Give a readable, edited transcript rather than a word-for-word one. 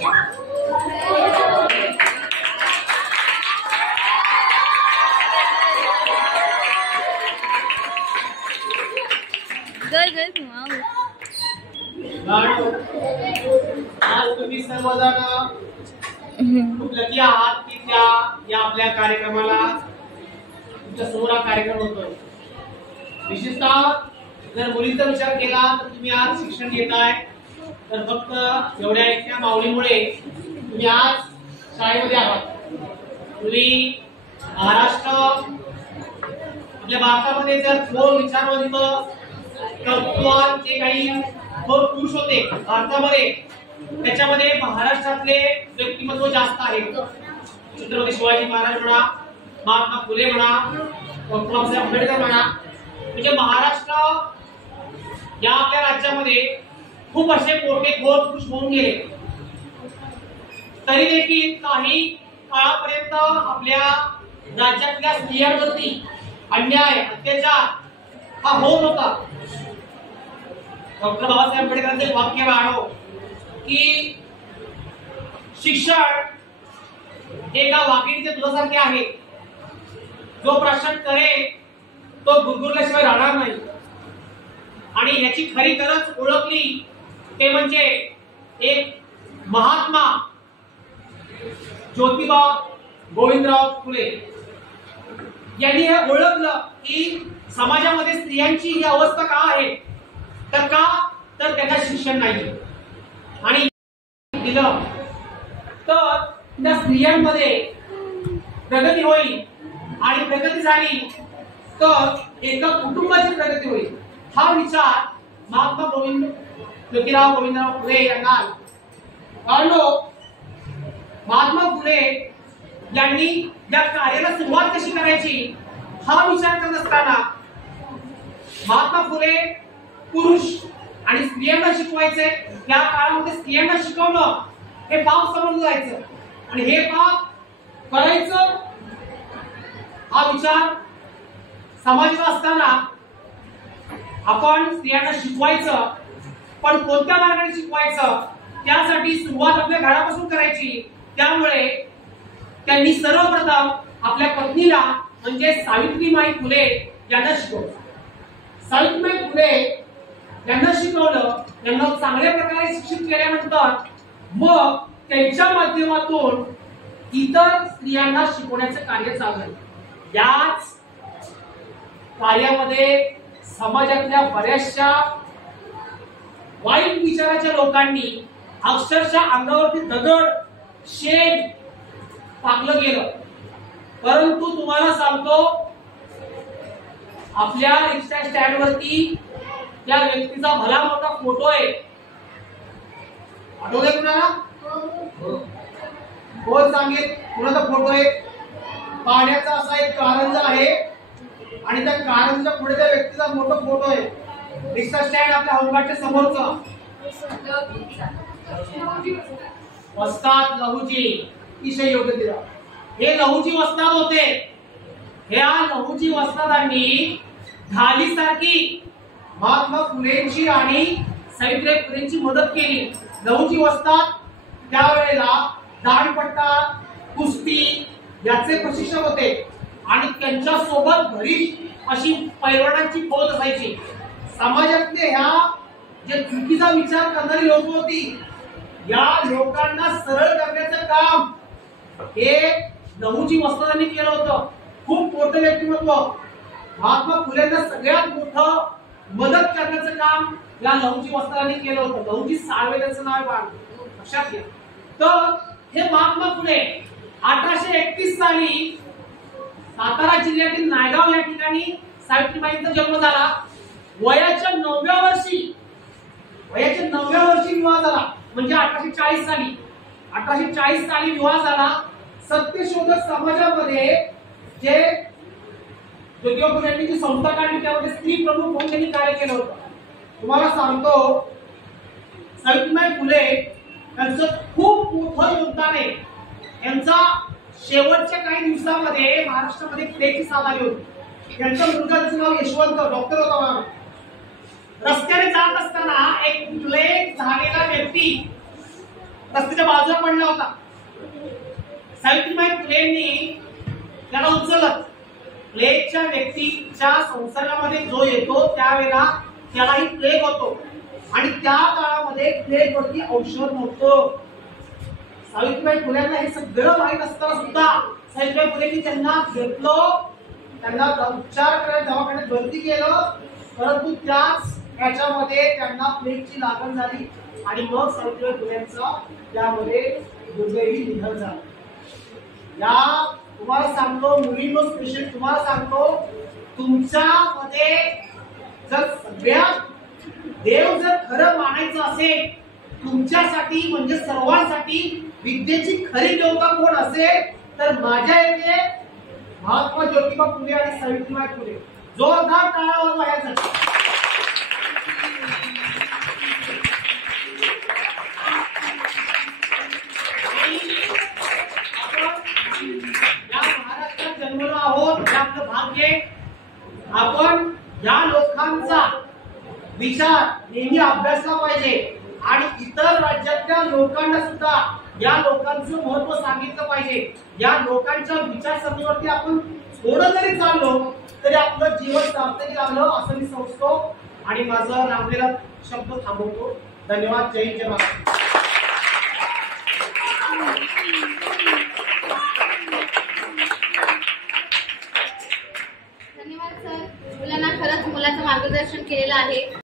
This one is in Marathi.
आज तुम्ही सर्वजण खूप लकी आहात की या आपल्या कार्यक्रमाला तुमच्या समोर हा कार्यक्रम होतोय। विशेषतः जर मुलींचा विचार केला तर तुम्ही आज शिक्षण घेताय तर फक्त एवढ्या एकट्या माऊलीमुळे तुम्ही आज शाळेमध्ये आहात। तुम्ही महाराष्ट्र आपल्या भारतामध्ये जर थोर विचारवंत तत्त्ववान जे काही थोर पुरुष होते भारतामध्ये त्याच्यामध्ये महाराष्ट्रातले व्यक्तिमत्व जास्त आहे। छत्रपती शिवाजी महाराज म्हणा, महात्मा फुले म्हणा, डॉक्टर आंबेडकर म्हणा, म्हणजे महाराष्ट्र या आपल्या राज्यामध्ये खूप असे मोठे थोर पुरुष होऊन गेले। तरी देखील काही काळापर्यंत आपल्या राज्यातल्या स्त्रियांवरती अन्याय अत्याचार हा होत होता। डॉक्टर बाबासाहेब आंबेडकरांचे वाक्य राहणो की शिक्षण एका वाघिणीच्या दुधासारखे आहे, जो प्राशन करे तो गुरगुरल्याशिवाय राहणार नाही। आणि याची खरी गरज ओळखली ते म्हणजे एक महात्मा ज्योतिबा गोविंदराव फुले यांनी हे ओळखलं की समाजामध्ये स्त्रियांची ही अवस्था का आहे, तर त्यांना शिक्षण नाही आणि दिलं तर त्या स्त्रियांमध्ये प्रगती होईल आणि प्रगती झाली तर एका कुटुंबाची प्रगती होईल। हा विचार महात्मा ज्योतिराव गोविंदराव फुले यांना आला। महात्मा फुले यांनी या कार्याला सुरुवात कशी करायची हा विचार करत असताना महात्मा फुले पुरुष आणि स्त्रियांना शिकवायचे। त्या काळामध्ये स्त्रियांना शिकवणं हे पाप समजलं जायचं आणि हे पाप करायचं हा विचार समाजात असताना आपण स्त्रियांना शिकवायचं, पण कोणत्या मार्गाने शिकवायचं त्यासाठी सुरुवात आपल्या घरापासून करायची। त्यामुळे त्यांनी सर्वप्रथम आपल्या पत्नीला म्हणजे सावित्रीबाई फुले यांना शिकवलं। सावित्रीबाई फुले यांना शिकवलं, त्यांना चांगल्या प्रकारे शिक्षित केल्यानंतर मग त्यांच्या माध्यमातून इतर स्त्रियांना शिकवण्याचं कार्य चालू आहे। याच कार्यामध्ये समाजातल्या बऱ्याचशा वाईट विचाराच्या लोकांनी अक्षरशः अंगावरती दगड शेण टाकलं गेलं। परंतु तुम्हाला सांगतो आपल्या रिक्षा स्टँड वरती त्या व्यक्तीचा भला मोठा फोटो आहे, आठवतंय कुणाला? कोण सांगेल कुणाचा फोटो आहे? पाण्याचा असा एक कारंजा आहे आणि त्या कारंजा पुढे त्या व्यक्तीचा मोठा फोटो आहे। रिक्षा स्टँड आपल्या होमगार्डच्या समोरचा वस्ताद लहूजी अतिशय योग्य दिला। हे लहूजी वस्ताद होते। ह्या लहूजी वस्तादांनी ढालीसारखी महात्मा फुलेंची आणि सावित्रीबाई फुलेंची मदत केली। लहूजी वस्ताद त्यावेळेला दांडपट्टा कुस्ती याचे प्रशिक्षक होते आणि त्यांच्या सोबत घरी अशी पैलवानांची फौज असायची। समाजातले ह्या जे चुकीचा विचार करणारी लोक होती या लोकांना सरळ करण्याचं काम हे लहूजी वस्तादांनी केलं होतं। खूप मोठं व्यक्तिमत्व महात्मा फुलेंना सगळ्यात मोठं मदत करण्याचं काम या लहूजी वस्तादांनी केलं होतं। लहूजी साळवे त्यांचं नाव आहे, लक्षात घ्या। तर हे महात्मा फुले 1831 साली सातारा जिल्ह्यातील नायगाव या ठिकाणी सावित्रीबाईंचा जन्म झाला। वयाच्या 9व्या वर्षी विवाह झाला, म्हणजे 1840 साली विवाह झाला। सत्यशोधक समाजामध्ये जे ज्योतिबा फुले यांनी जी संस्था काढली त्यामध्ये स्त्री प्रमुख म्हणून त्यांनी कार्य केलं होतं। तुम्हाला सांगतो सावित्रीबाई फुले यांचं खूप मोठं योगदान आहे। यांचा शेवटच्या काही दिवसामध्ये महाराष्ट्रामध्ये प्लेगची साथ आली होती। त्यांचा मुलगाचं नाव यशवंत डॉक्टर होता। रस्त्याने जात असताना एक प्लेग झालेला व्यक्ती रस्त्याच्या बाजूला पडला होता. सावित्रीबाई फुलेंनी त्याला उचलत. प्लेगच्या व्यक्तीच्या संसर्गामध्ये जो येतो त्यावेळेला त्यालाही प्लेग होतो आणि त्या काळामध्ये प्लेग वरती औषध नव्हतं. सावित्रीबाई फुलेंना हे सगळं माहीत असताना सुद्धा सावित्रीबाई फुलेंनी त्यांना घेतलं, त्यांना उपचार करायला दवाखान्यात भरती केलं, परंतु त्याच ह्याच्यामध्ये त्यांना प्लेगची लागण झाली आणि मग सावित्रीबाई फुलेंचा त्यामध्ये दुर्दैवी निधन झालं. या तुम्हाला सांगतो मुलींनो, स्पेशल तुम्हाला सांगतो, तुमच्यामध्ये जर सगळ्यात देव जर खरं मानायचं असेल तुमच्यासाठी म्हणजे सर्वांसाठी विद्येची खरी देवता कोण असेल तर माझ्या येथे महात्मा ज्योतिबा फुले आणि सावित्रीबाई फुले. जोरदार टाळ्या वाजवा यासाठी. या महाराष्ट्रात जन्मलो आहोत हे आपलं भाग्य. आपण या लोकांचा विचार नेहमी अभ्यासला पाहिजे आणि इतर राज्यातल्या लोकांना सुद्धा या लोकांचं महत्व सांगितलं पाहिजे. या लोकांच्या विचारसरणीवरती आपण थोडं जरी चाललो तरी आपलं जीवन सार्थकी झालं असं मी समजतो आणि माझा लांबलेला शब्द थांबवतो. धन्यवाद. जय हिंद, जय महाराष्ट्र. धन्यवाद सर. मुलांना खरंच मुलाचं मार्गदर्शन केलेलं आहे.